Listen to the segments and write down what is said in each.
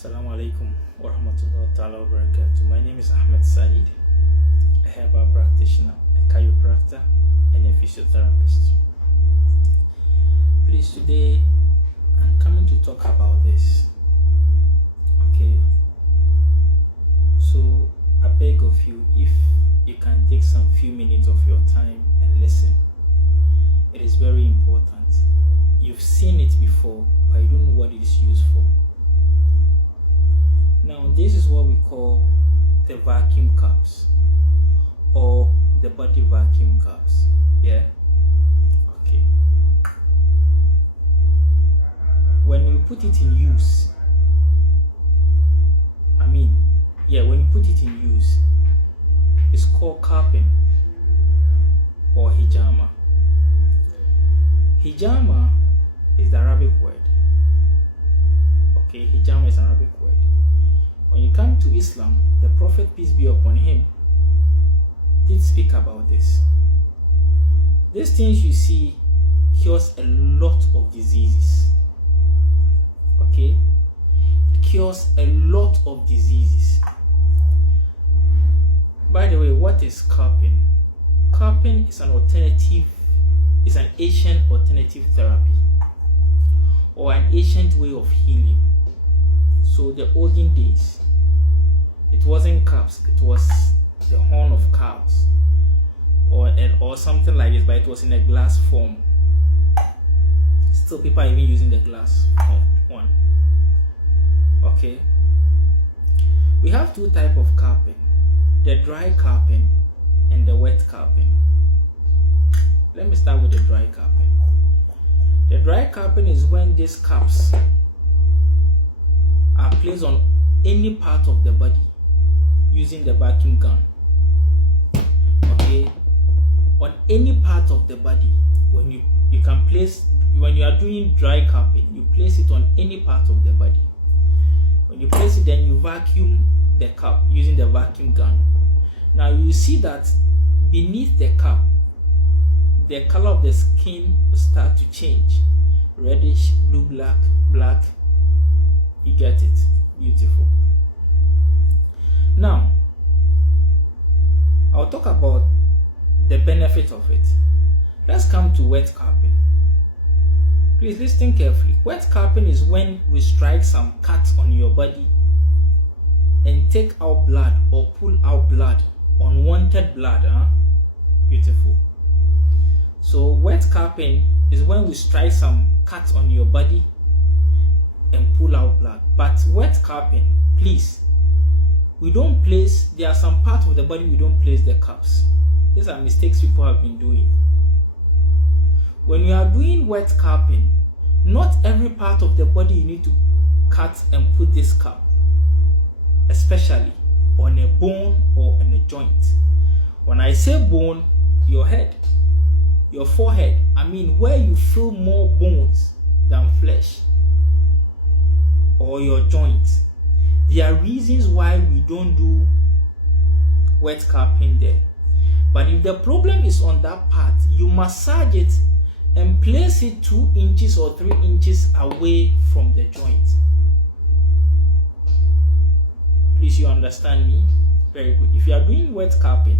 Assalamu alaikum wa rahmatullahi ta'ala wa barakatuh. My name is Ahmed Said, a herbal practitioner, a chiropractor, and a physiotherapist. Please, today I'm coming to talk about this. Okay? So, I beg of you, if you can take some few minutes of your time and listen. It is very important. You've seen it before, but you don't know what it is used for. Now, this is what we call the vacuum cups or the body vacuum cups. Yeah? Okay. When you put it in use, when you put it in use, it's called cupping or hijama. Hijama is the Arabic word. Okay, hijama is an Arabic word. When you come to Islam, the Prophet, peace be upon him, did speak about this. These things you see cures a lot of diseases. Okay? It cures a lot of diseases. By the way, what is cupping? Cupping is an ancient alternative therapy or an ancient way of healing. So the olden days, it wasn't cups, it was the horn of cows or something like this, but it was in a glass form. Still, people are even using the glass horn. Okay. We have two types of cupping: the dry cupping and the wet cupping. Let me start with the dry cupping. The dry cupping is when these cups are placed on any part of the body using the vacuum gun. Okay, on any part of the body. When you are doing dry cupping, you place it on any part of the body. When you place it, then you vacuum the cup using the vacuum gun. Now you see that beneath the cup, the color of the skin will start to change: reddish, blue, black. You get it? Beautiful. Now, I'll talk about the benefit of it. Let's come to wet cupping. Please listen carefully. Wet cupping is when we strike some cuts on your body and take out blood or pull out blood, unwanted blood. Beautiful. So wet cupping is when we strike some cuts on your body and pull out blood. But wet cupping, please, there are some parts of the body we don't place the cups. These are mistakes people have been doing. When you are doing wet cupping, not every part of the body you need to cut and put this cup, especially on a bone or on a joint. When I say bone, your head, your forehead, where you feel more bones than flesh, or your joint. There are reasons why we don't do wet cupping there. But if the problem is on that part, you massage it and place it 2 inches or 3 inches away from the joint. Please, you understand me? Very good. If you are doing wet cupping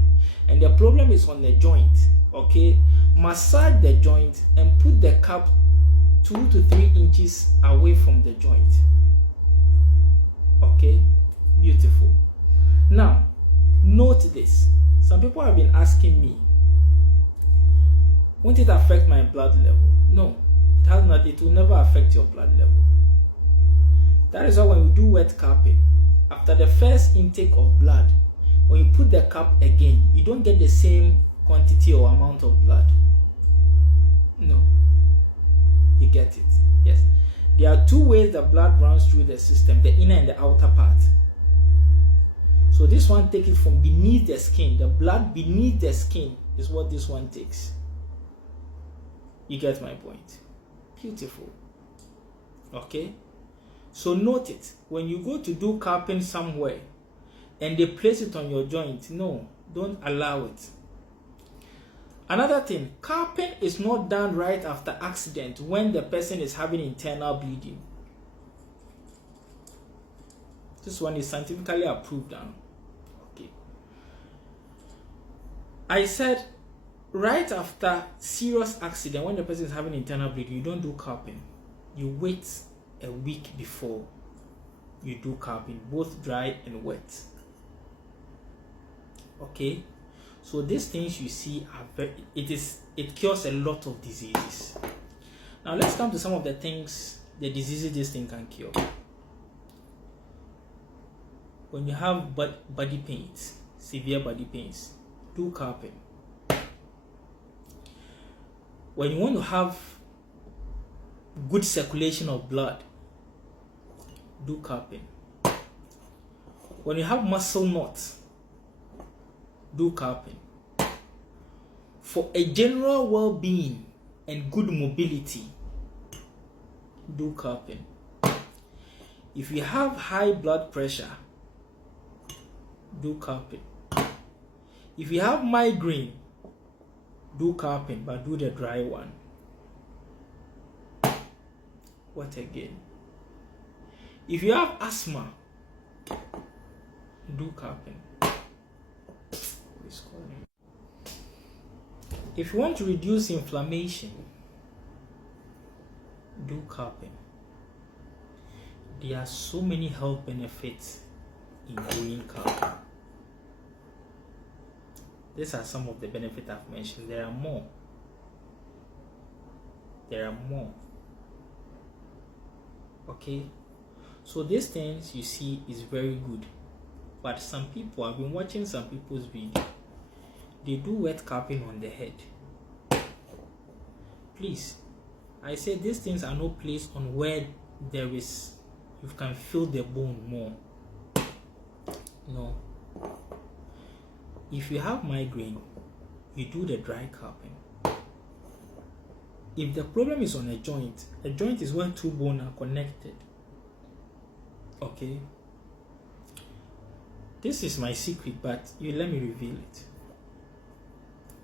and the problem is on the joint, okay, massage the joint and put the cup 2 to 3 inches away from the joint. Okay, beautiful. Now, note this. Some people have been asking me, won't it affect my blood level? No, it has not. It will never affect your blood level. That is why when we do wet cupping, after the first intake of blood, when you put the cup again, you don't get the same quantity or amount of blood. No, you get it. Yes. There are 2 ways the blood runs through the system: the inner and the outer part. So this one takes it from beneath the skin. The blood beneath the skin is what this one takes. You get my point? Beautiful. Okay? So note it. When you go to do cupping somewhere and they place it on your joint, no, don't allow it. Another thing, cupping is not done right after accident when the person is having internal bleeding. This one is scientifically approved now. Okay. I said right after serious accident, when the person is having internal bleeding, you don't do carping. You wait a week before you do carping, both dry and wet. Okay, so these things you see are it cures a lot of diseases. Now let's come to some of the things, the diseases this thing can cure. When you have body pains, severe body pains, do carping. When you want to have good circulation of blood, do carping. When you have muscle knots, do carping. For a general well-being and good mobility, do carping. If you have high blood pressure, do carping. If you have migraine, do carping, but do the dry one. What again? If you have asthma, do carping. If you want to reduce inflammation, do carping. There are so many health benefits in doing carping. These are some of the benefits I've mentioned. There are more. Okay, so these things you see is very good, but some people, I've been watching some people's video, they do wet carping on the head. Please, I say these things are not placed on where there is, you can feel the bone more. No. If you have migraine, you do the dry carping. If the problem is on a joint is where two bones are connected. Okay? This is my secret, but you let me reveal it.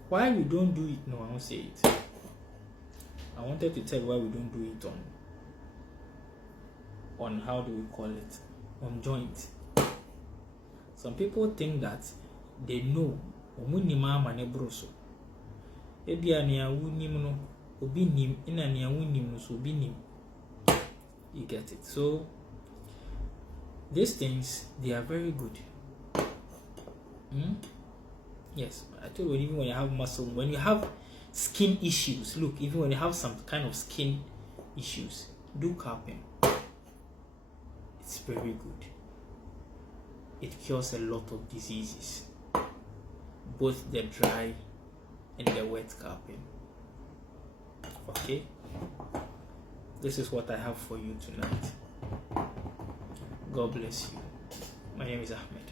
Why we don't do it? No, I won't say it. I wanted to tell you why we don't do it on how do we call it? On joint. Some people think that they know omunima manebroso. Ebi ania wunim no obi nim ina nia wunim no so obi nim. You get it? So these things, they are very good. Yes, I told you, even when you have muscle, when you have skin issues, look, even when you have some kind of skin issues, do carping. It's very good. It cures a lot of diseases, both the dry and the wet carping. Okay, this is what I have for you tonight. God bless you. My name is Ahmed.